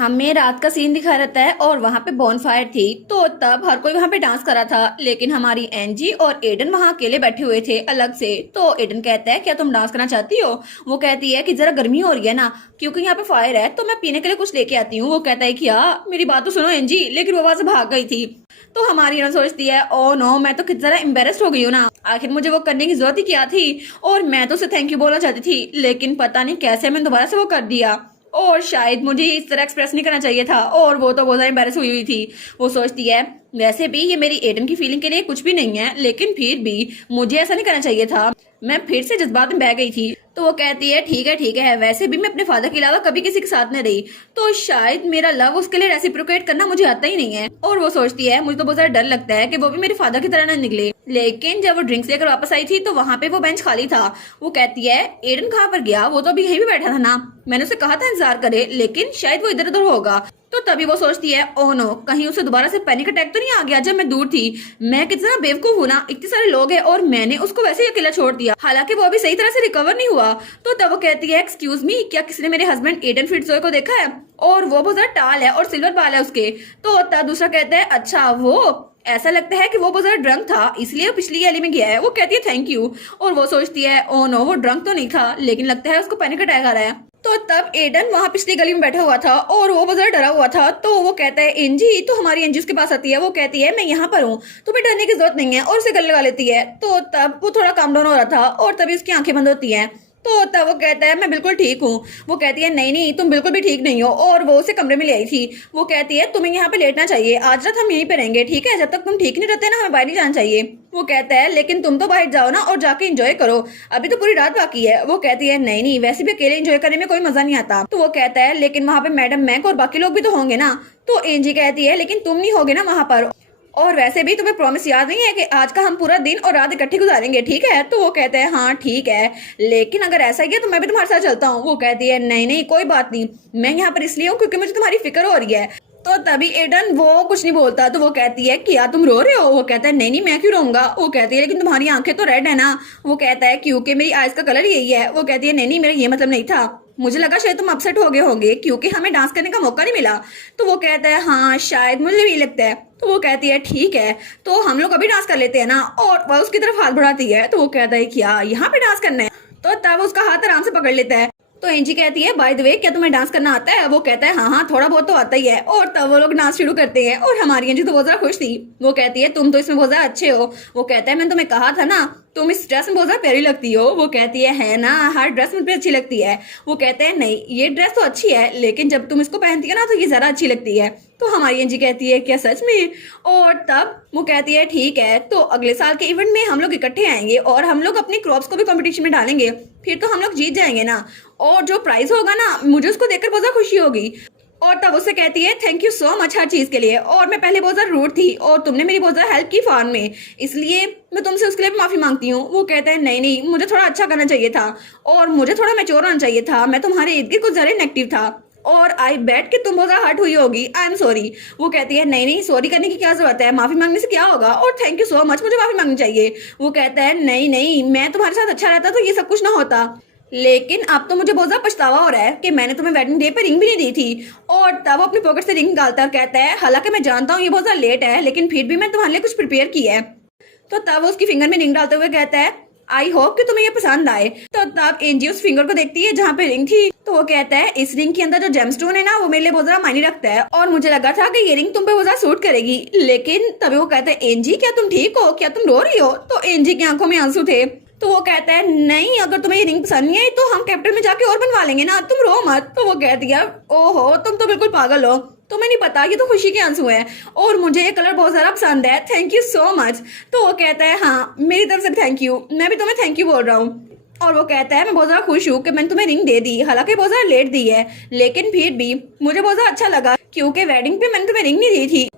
हमें रात का सीन दिखा रहता है और वहां पे बॉनफायर थी। तो तब हर कोई वहां पे डांस कर रहा था, लेकिन हमारी एंजी और एडन वहां अकेले बैठे हुए थे अलग से। तो एडन कहता है क्या तुम डांस करना चाहती हो? वो कहती है कि जरा गर्मी हो रही है ना, क्योंकि यहाँ पे फायर है, तो मैं पीने के लिए कुछ लेके आती हूँ। वो कहता है कि हाँ मेरी बात तो सुनो एंजी, लेकिन वो वहां से भाग गई थी। तो हमारी एडन सोचती है ओ नो, मैं तो कितना एम्बेरस्ड हो गई हूँ ना, आखिर मुझे वो करने की जरूरत ही क्या थी। और मैं तो उसे थैंक यू बोलना चाहती थी, लेकिन पता नहीं कैसे मैंने दोबारा से वो कर दिया। और शायद मुझे इस तरह एक्सप्रेस नहीं करना चाहिए था, और वो तो बहुत ज्यादा एम्बेरस हुई थी। वो सोचती है वैसे भी ये मेरी एडन की फीलिंग के लिए कुछ भी नहीं है, लेकिन फिर भी मुझे ऐसा नहीं करना चाहिए था। मैं फिर से जज्बात में बह गई थी। तो वो कहती है ठीक है, वैसे भी मैं अपने फादर के अलावा कभी किसी के साथ नहीं रही, तो शायद मेरा लव उसके लिए रेसिप्रोकेट करना मुझे आता ही नहीं है। और वो सोचती है मुझे तो बहुत ज्यादा डर लगता है कि वो भी मेरे फादर की तरह ना निकले। लेकिन जब वो ड्रिंक्स लेकर वापस आई थी तो वहां पे वो बेंच खाली था। वो कहती है एडन कहाँ पर गया? वो तो अभी यहीं पे बैठा था ना, मैंने उसे कहा था इंतजार करे, लेकिन शायद वो इधर उधर होगा। तो तभी वो सोचती है ओह नो, कहीं उसे दोबारा से पैनिक अटैक तो नहीं आ गया जब मैं दूर थी। मैं कितना बेवकूफ हूं ना, इतने सारे लोग हैं और मैंने उसको वैसे ही अकेला छोड़ दिया, हालांकि वो अभी सही तरह से रिकवर नहीं हुआ। तो तब वो कहती है एक्सक्यूज मी, क्या किसी ने मेरे हस्बैंड एडन फिट्जरॉय को देखा है? और वो बहुत ज्यादा टाल है और सिल्वर बाल है उसके। तो तब दूसरा कहता है अच्छा वो, ऐसा लगता है कि वो बहुत ज्यादा ड्रंक था इसलिए वो पिछली गली में गया है। वो कहती है थैंक यू। और वो सोचती है ओ नो, वो ड्रंक तो नहीं था, लेकिन लगता है उसको पैनिक अटैक आ रहा है। तो तब एडन वहां पिछली गली में बैठा हुआ था और वो बहुत ज्यादा डरा हुआ था। तो वो कहता है एंजी, तो हमारी एंजी उसके पास आती है। वो कहती है मैं यहाँ पर हूँ, तुम्हें डरने की जरूरत नहीं है, और उसे गले लगा लेती है। तो तब वो थोड़ा काम डाउन हो रहा था और तभी उसकी आंखें बंद होती हैं। तो तब वो कहता है मैं बिल्कुल ठीक हूँ। वो कहती है नहीं नहीं, तुम बिल्कुल भी ठीक नहीं हो। और वो उसे कमरे में ले आई थी। वो कहती है तुम्हें यहाँ पे लेटना चाहिए, आज रात हम यहीं पे रहेंगे, ठीक है? जब तक तुम ठीक नहीं रहते ना, हमें बाहर नहीं जाना चाहिए। वो कहता है लेकिन तुम तो बाहर जाओ ना और जाके एंजॉय करो, अभी तो पूरी रात बाकी है। वो कहती है नहीं नहीं, वैसे भी अकेले एंजॉय करने में कोई मजा नहीं आता। तो वो कहता है लेकिन वहां पे मैडम मैक और बाकी लोग भी तो होंगे ना। तो एंजी कहती है लेकिन तुम नहीं होगे ना वहां पर, और वैसे भी तुम्हें प्रॉमिस याद नहीं है कि आज का हम पूरा दिन और रात इकट्ठे गुजारेंगे, ठीक है? तो वो कहते हैं हाँ ठीक है, लेकिन अगर ऐसा ही है तो मैं भी तुम्हारे साथ चलता हूँ। वो कहती है नहीं नहीं कोई बात नहीं, मैं यहाँ पर इसलिए हूँ क्योंकि मुझे तुम्हारी फिक्र हो रही है। तो तभी एडन वो कुछ नहीं बोलता। तो वो कहती है क्या तुम रो रहे हो? वो कहता है नहीं नहीं, मैं क्यों रोऊंगा। वो कहती है लेकिन तुम्हारी आंखें तो रेड है ना। वो कहता है क्योंकि मेरी आइज का कलर यही है। वो कहती है नहीं नहीं, मेरा ये मतलब नहीं था, मुझे लगा शायद तुम अपसेट हो गए होंगे क्योंकि हमें डांस करने का मौका नहीं मिला। तो वो कहता है हाँ शायद मुझे भी लगता है। तो वो कहती है ठीक है, तो हम लोग अभी डांस कर लेते हैं ना। और वह उसकी तरफ हाथ बढ़ाती है। तो वो कहता है क्या यहाँ पे डांस करना है? तो तब उसका हाथ आराम से पकड़ लेता है। तो एंजी कहती है बाय द वे, क्या तुम्हें डांस करना आता है? वो कहता है हाँ हाँ थोड़ा बहुत तो आता ही है। और तब वो लोग डांस शुरू करते हैं और हमारी एंजी तो बहुत ज्यादा खुश थी। वो कहती है तुम तो इसमें बहुत ज्यादा अच्छे हो। वो कहता है मैंने तुम्हें कहा था ना, तुम इस ड्रेस में बहुत ज्यादा प्यारी लगती हो। वो कहती है ना, हर ड्रेस मुझ पे अच्छी लगती है। वो कहते हैं नहीं ये ड्रेस तो अच्छी है, लेकिन जब तुम इसको पहनती है ना तो ये ज्यादा अच्छी लगती है। तो हमारी एंजी कहती है क्या सच में? और तब वो कहती है ठीक है, तो अगले साल के इवेंट में हम लोग इकट्ठे आएंगे और हम लोग अपने क्रॉप्स को भी कंपटीशन में डालेंगे, फिर तो हम लोग जीत जाएंगे ना। और जो प्राइज होगा ना, मुझे उसको देखकर बहुत ज्यादा खुशी होगी। और तब उससे कहती है थैंक यू सो मच हर चीज के लिए, और मैं पहले बहुत ज्यादा रूड थी और तुमने मेरी बहुत ज्यादा हेल्प की फार्म में, इसलिए मैं तुमसे उसके लिए माफी मांगती हूँ। वो कहता है नहीं नहीं, मुझे थोड़ा अच्छा करना चाहिए था और मुझे थोड़ा मैच्योर होना चाहिए था, मैं तुम्हारे इर्द गिर्द कुछ ज्यादा नेगेटिव था और आई बेट कि तुम बहुत ज्यादा हर्ट हुई होगी, आई एम सॉरी। वो कहती है नहीं नहीं, सॉरी करने की क्या जरूरत है, माफी मांगने से क्या होगा, और थैंक यू सो मच, मुझे माफी मांगनी चाहिए। वो कहता है नहीं नहीं, मैं तुम्हारे साथ अच्छा रहता तो ये सब कुछ ना होता, लेकिन अब तो मुझे बहुत ज्यादा पछतावा हो रहा है कि मैंने तुम्हें वेडिंग डे पे रिंग भी नहीं दी थी। और तब वो अपनी पॉकेट से रिंग निकालता और कहता है हालांकि मैं जानता हूँ ये बहुत ज्यादा लेट है, लेकिन फिर भी मैं तुम्हारे लिए कुछ प्रिपेयर किया है। तो तब वो उसकी फिंगर में रिंग डालते हुए कहता है आई होप कि तुम्हें ये पसंद आए। तो तब एंजी उस फिंगर को देखती है जहाँ पे रिंग थी। तो वो कहता है इस रिंग के अंदर जो जेमस्टोन है ना, वो मेरे लिए बहुत ज्यादा मायने रखता है और मुझे लगा था कि ये रिंग तुम पे बहुत ज्यादा सूट करेगी। लेकिन तभी वो कहता है एंजी क्या तुम ठीक हो, क्या तुम रो रही हो? तो एंजी की आंखों में आंसू थे। तो वो कहता है नहीं, अगर तुम्हें ये रिंग पसंद नहीं आई तो हम कैपिटल में जाके और बनवा लेंगे ना, तुम रो मत। तो वो कहती है ओहो तुम तो बिल्कुल पागल हो, तुम्हें नहीं पता ये तो खुशी के आंसू है और मुझे ये कलर बहुत ज्यादा पसंद है, थैंक यू सो मच। तो वो कहता है हाँ मेरी तरफ से थैंक यू, मैं भी तुम्हें थैंक यू बोल रहा हूँ। और वो कहता है मैं बहुत ज्यादा खुश हूँ कि मैंने तुम्हें रिंग दे दी, हालांकि बहुत ज्यादा लेट दी है, लेकिन फिर भी मुझे बहुत ज्यादा अच्छा लगा क्योंकि वेडिंग पे मैंने तुम्हें रिंग नहीं दी थी।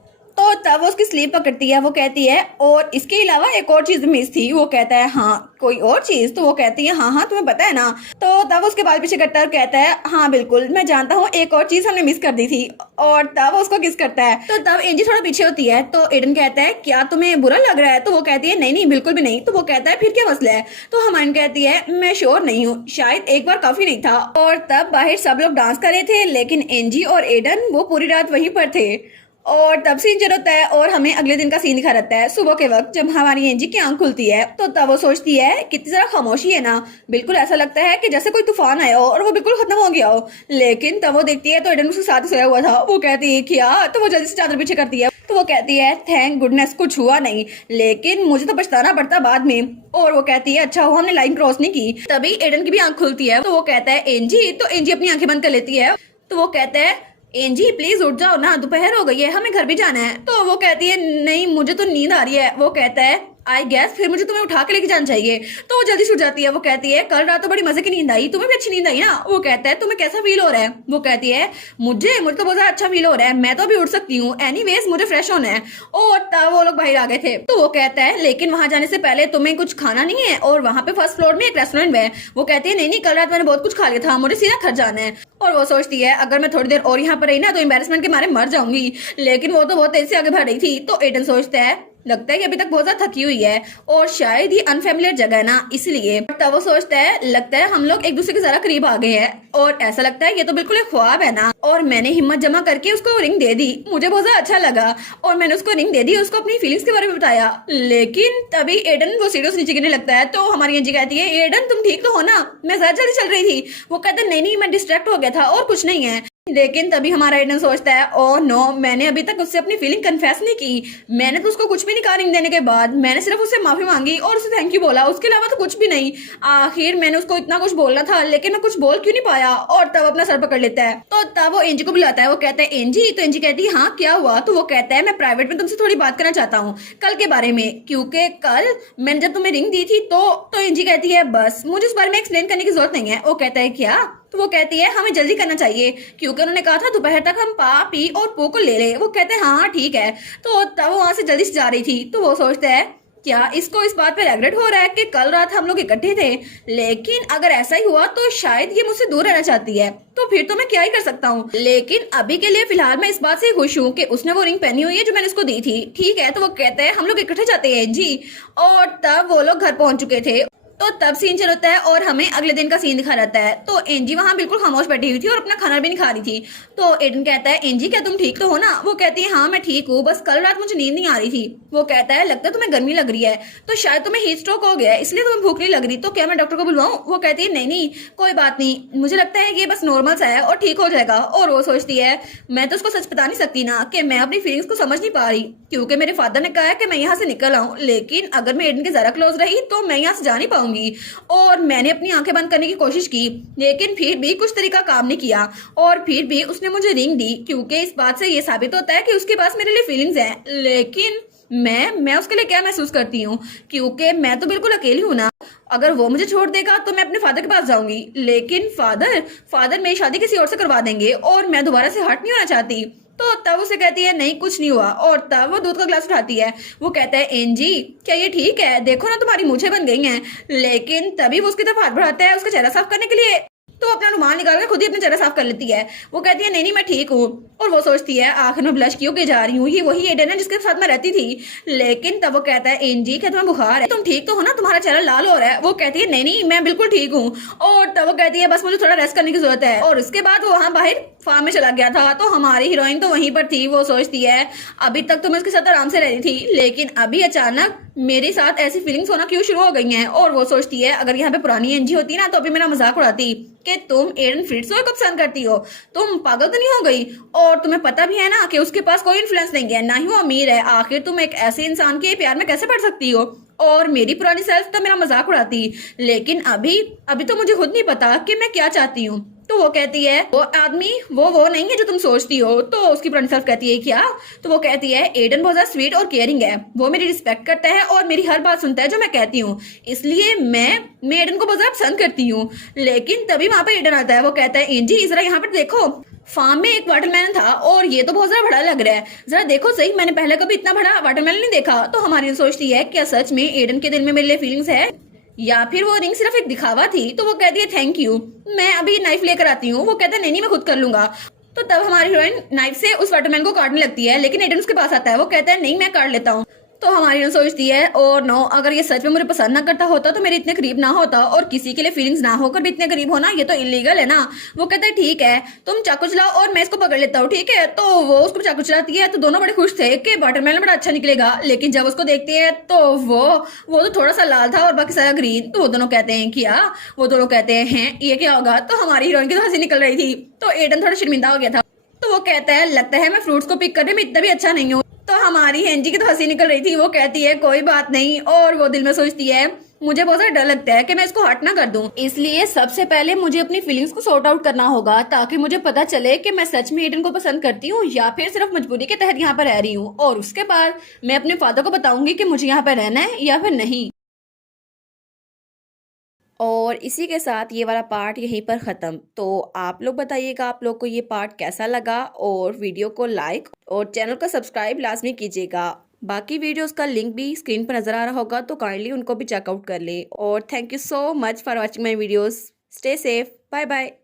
तो तब वो उसकी स्लीव पकड़ती है। वो कहती है और इसके अलावा एक और चीज मिस थी। वो कहता है हाँ कोई और चीज? तो वो कहती है हाँ हाँ तुम्हें पता है ना। तो तब उसके बाल पीछे करता है और कहता है हाँ बिल्कुल मैं जानता हूँ, एक और चीज हमने मिस कर दी थी। और तब उसको किस करता है। तो तब एंजी थोड़ा पीछे होती है। तो एडन कहता है क्या तुम्हें बुरा लग रहा है? तो वो कहती है नहीं नहीं बिल्कुल भी नहीं। तो वो कहता है फिर क्या मसला है? तो हरमाइनी कहती है मैं श्योर नहीं हूँ, शायद एक बार काफी नहीं था। और तब बाहर सब लोग डांस कर रहे थे लेकिन एंजी और एडन वो पूरी रात वहीं पर थे। और तब सीन चल होता है और हमें अगले दिन का सीन दिखा रहता है। सुबह के वक्त जब हमारी एंजी की आंख खुलती है तो तब वो सोचती है कितनी जरा खामोशी है ना, बिल्कुल ऐसा लगता है कि जैसे कोई तूफान आया हो और वो बिल्कुल खत्म हो गया हो। लेकिन तब वो देखती है तो एडन उसके साथ सोया हुआ था। वो कहती है क्या? तो वो जल्दी से चादर पीछे करती है। तो वो कहती है थैंक गुडनेस कुछ हुआ नहीं, लेकिन मुझे तो पछताना पड़ता बाद में। और वो कहती है अच्छा हुआ हमने लाइन क्रॉस नहीं की। तभी एडन की भी आंख खुलती है। तो वो कहता है एंजी। तो एंजी अपनी आंखें बंद कर लेती है। तो वो कहता है एंजी प्लीज उठ जाओ ना, दोपहर हो गई है, हमें घर भी जाना है। तो वो कहती है नहीं मुझे तो नींद आ रही है। वो कहता है आई गेस फिर मुझे तुम्हें उठा के लेके जाना चाहिए। तो वो जल्दी से उठ जाती है। वो कहती है कल रात तो बड़ी मजे की नींद आई, तुम्हें भी अच्छी नींद आई ना? वो कहता है तुम्हें कैसा फील हो रहा है? वो कहती है मुझे मुझे तो बहुत ज्यादा अच्छा फील हो रहा है, मैं तो अभी उठ सकती हूँ, एनीवेज मुझे फ्रेश होना है। और तब वो लोग बाहर आ गए थे। तो वो कहता है लेकिन वहां जाने से पहले तुम्हें कुछ खाना नहीं है? और वहां पे फर्स्ट फ्लोर में एक रेस्टोरेंट है। वो कहती है नहीं नहीं कल रात मैंने बहुत कुछ खा लिया था, मुझे सीधा घर जाना है। और वो सोचती है अगर मैं थोड़ी देर और यहाँ पर रही ना तो एम्बेरसमेंट के मारे मर जाऊंगी। लेकिन वो तो बहुत तेज से आगे बढ़ रही थी। तो एडन सोचता है लगता है कि अभी तक बहुत ज्यादा थकी हुई है और शायद ये अनफेमिलियर जगह है ना इसलिए। तब वो सोचता है लगता है हम लोग एक दूसरे के जरा करीब आ गए हैं और ऐसा लगता है ये तो बिल्कुल एक ख्वाब है ना। और मैंने हिम्मत जमा करके उसको रिंग दे दी, मुझे बहुत ज्यादा अच्छा लगा और मैंने उसको रिंग दे दी, उसको अपनी फीलिंग्स के बारे में बताया। लेकिन तभी एडन वो सीढ़ियों से नीचे गिरने लगता है। तो हमारी एंजी कहती है एडन तुम ठीक तो हो ना? मैं ज्यादा जल्दी चल रही थी। वो कहता है नहीं नहीं मैं डिस्ट्रैक्ट हो गया था और कुछ नहीं है। लेकिन तभी हमारा एडन सोचता है ओ नो मैंने अभी तक उससे अपनी फीलिंग कन्फेस नहीं की, मैंने तो उसको कुछ भी नहीं कहा रिंग देने के बाद, मैंने सिर्फ उससे माफी मांगी और उसे थैंक यू बोला, उसके अलावा तो कुछ भी नहीं। आखिर मैंने उसको इतना कुछ बोलना था लेकिन मैं कुछ बोल क्यों नहीं पाया। और तब अपना सर पकड़ लेता है। तो तब वो एंजी को बुलाता है। वो कहता है एंजी। तो एंजी कहती है हाँ क्या हुआ? तो वो कहता है मैं प्राइवेट में तुमसे थोड़ी बात करना चाहता हूँ कल के बारे में, क्योंकि कल मैंने जब तुम्हें रिंग दी थी तो एंजी कहती है बस मुझे उस बारे में एक्सप्लेन करने की जरूरत नहीं है। वो कहता है क्या? तो वो कहती है हमें जल्दी करना चाहिए क्योंकि उन्होंने कहा था दोपहर तक हम पा पी और पो को ले ले। वो कहते हैं हाँ ठीक है। तो तब वो वहां से जल्दी से जा रही थी। तो वो सोचता है क्या इसको इस बात पे रेग्रेट हो रहा है कि कल रात हम लोग इकट्ठे थे, लेकिन अगर ऐसा ही हुआ तो शायद ये मुझसे दूर रहना चाहती है, तो फिर तो मैं क्या ही कर सकता हूँ। लेकिन अभी के लिए फिलहाल मैं इस बात से खुश हूँ कि उसने वो रिंग पहनी हुई है जो मैंने उसको दी थी। ठीक है। तो वो कहते हैं हम लोग इकट्ठे जाते हैं जी। और तब वो लोग घर पहुंच चुके थे। तो तब सीन चल होता है और हमें अगले दिन का सीन दिखा रहता है। तो एंजी वहां बिल्कुल खामोश बैठी हुई थी और अपना खाना भी नहीं खा रही थी। तो एडन कहता है एंजी क्या तुम ठीक तो हो ना? वो कहती है हाँ मैं ठीक हूँ, बस कल रात मुझे नींद नहीं आ रही थी। वो कहता है लगता है तुम्हें गर्मी लग रही है, तो शायद तुम्हें हीट स्ट्रोक हो गया है इसलिए तुम्हें भूख नहीं लग रही, तो क्या मैं डॉक्टर को बुलवाऊं? वो कहती है नहीं नहीं कोई बात नहीं, मुझे लगता है ये बस नॉर्मल सा है और ठीक हो जाएगा। और वो सोचती है मैं तो उसको सच बता नहीं सकती ना कि मैं अपनी फीलिंग्स को समझ नहीं पा रही, क्योंकि मेरे फादर ने कहा है कि मैं यहाँ से निकल आऊँ, लेकिन अगर मैं एडन के जरा क्लोज रही तो मैं यहाँ से जा नहीं पाऊंगी। और मैंने अपनी आंखें बंद करने की कोशिश की लेकिन फिर भी कुछ तरीका काम नहीं किया और फिर भी उसने मुझे रिंग दी, क्योंकि इस बात से ये साबित होता है कि उसके पास मेरे लिए फीलिंग्स हैं। लेकिन मैं उसके लिए क्या महसूस करती हूँ, क्योंकि मैं तो बिल्कुल अकेली हूँ ना। अगर वो मुझे छोड़ देगा तो मैं अपने फादर के पास जाऊंगी, लेकिन फादर मेरी शादी किसी और से करवा देंगे और मैं दोबारा से हर्ट नहीं होना चाहती। तो तब उसे कहती है नहीं कुछ नहीं हुआ। और तब वो दूध का ग्लास उठाती है। वो कहता है एंजी क्या ये ठीक है? देखो ना तुम्हारी मूछें बन गई हैं। लेकिन तभी वो उसकी तरफ हाथ बढ़ाता है उसका चेहरा साफ करने के लिए। तो अपना रुमाल निकाल कर खुद ही अपना चेहरा साफ कर लेती है। वो कहती है नहीं नहीं मैं ठीक हूँ। और वो सोचती है आखिर में ब्लश क्यों के जा रही हूँ, ये वही एडन है जिसके साथ मैं रहती थी। लेकिन तब वो कहता है एंजी क्या तुम्हें बुखार है? तुम ठीक तो हो ना? तुम्हारा चेहरा लाल हो रहा है। वो कहती है नहीं नहीं मैं बिल्कुल ठीक हूँ। और तब वो कहती है बस मुझे थोड़ा रेस्ट करने की जरूरत है। और उसके बाद वो वहाँ बाहर फार्म में चला गया था। तो हमारी हीरोइन तो वहीं पर थी। वो सोचती है अभी तक तो मैं उसके साथ आराम से रह रही थी, लेकिन अभी अचानक मेरे साथ ऐसी फीलिंग्स होना क्यों शुरू हो गई हैं। और वो सोचती है अगर यहाँ पे पुरानी एंजी होती ना तो अभी मेरा मजाक उड़ाती कि तुम एडन फ्रिट्जो को पसंद करती हो, तुम पागल तो नहीं हो गई? और तुम्हें पता भी है ना कि उसके पास कोई इन्फ्लुएंस नहीं है, ना ही वो अमीर है, आखिर तुम एक ऐसे इंसान के प्यार में कैसे पड़ सकती हो? और मेरी पुरानी सेल्फ तो मेरा मजाक उड़ाती, लेकिन अभी तो मुझे खुद नहीं पता कि मैं क्या चाहती हूँ। तो वो कहती है वो आदमी वो नहीं है जो तुम सोचती हो। तो उसकी पुरानी सेल्फ कहती है क्या? तो वो कहती है एडन बहुत ज्यादा स्वीट और केयरिंग है, वो मेरी रिस्पेक्ट करता है और मेरी हर बात सुनता है जो मैं कहती हूँ, इसलिए मैं एडन को बहुत ज्यादा पसंद करती हूँ। लेकिन तभी वहां पर एडन आता है। वो कहता है एंजी जरा यहाँ पर देखो। फार्म में एक वाटरमेलन था और ये तो बहुत ज्यादा बड़ा लग रहा है, जरा देखो सही, मैंने पहले कभी इतना बड़ा वाटरमेलन नहीं देखा। तो हमारी सोचती है क्या सच में एडन के दिल में मेरे लिए फीलिंग्स है या फिर वो रिंग सिर्फ एक दिखावा थी। तो वो कहती है थैंक यू, मैं अभी नाइफ लेकर आती हूँ। वो कहता है नहीं नहीं मैं खुद कर लूंगा। तो तब हमारी हीरोइन नाइफ से उस वाटरमैन को काटने लगती है, लेकिन एडन उसके पास आता है। वो कहता है नहीं मैं काट लेता हूँ। तो हमारी हीरोइन सोचती है और नो, अगर ये सच में मुझे पसंद ना करता होता तो मेरे इतने करीब ना होता, और किसी के लिए फीलिंग्स ना होकर भी इतने करीब होना ये तो इलीगल है ना। वो कहता है ठीक है तुम चाकू चलाओ और मैं इसको पकड़ लेता हूँ, ठीक है। तो वो उसको चाकू चलाती है। तो दोनों बड़े खुश थे कि वाटरमेलन बड़ा अच्छा निकलेगा, लेकिन जब उसको देखती है तो वो तो थोड़ा सा लाल था और बाकी सारा ग्रीन। तो वो दोनों कहते हैं क्या, वो दोनों कहते हैं ये क्या होगा। तो हमारी हीरोइन की तो हंसी निकल रही थी। तो एडन थोड़ा शर्मिंदा हो गया था। तो वो कहता है लगता है मैं फ्रूट्स को पिक करने में इतना भी अच्छा नहीं हूँ। तो हमारी हेंजी की तो हंसी निकल रही थी। वो कहती है कोई बात नहीं, और वो दिल में सोचती है मुझे बहुत ज्यादा डर लगता है कि मैं इसको हर्ट ना कर दूं, इसलिए सबसे पहले मुझे अपनी फीलिंग्स को सॉर्ट आउट करना होगा ताकि मुझे पता चले कि मैं सच में एडन को पसंद करती हूँ या फिर सिर्फ मजबूरी के तहत यहाँ पर रह रही हूँ। और उसके बाद मैं अपने फादर को बताऊंगी कि मुझे यहाँ पर रहना है या फिर नहीं। और इसी के साथ ये वाला पार्ट यहीं पर ख़त्म। तो आप लोग बताइएगा आप लोग को ये पार्ट कैसा लगा, और वीडियो को लाइक और चैनल को सब्सक्राइब लाजमी कीजिएगा। बाकी वीडियोस का लिंक भी स्क्रीन पर नज़र आ रहा होगा, तो काइंडली उनको भी चेकआउट कर ले। और thank you so much for watching my videos. Stay safe, bye bye.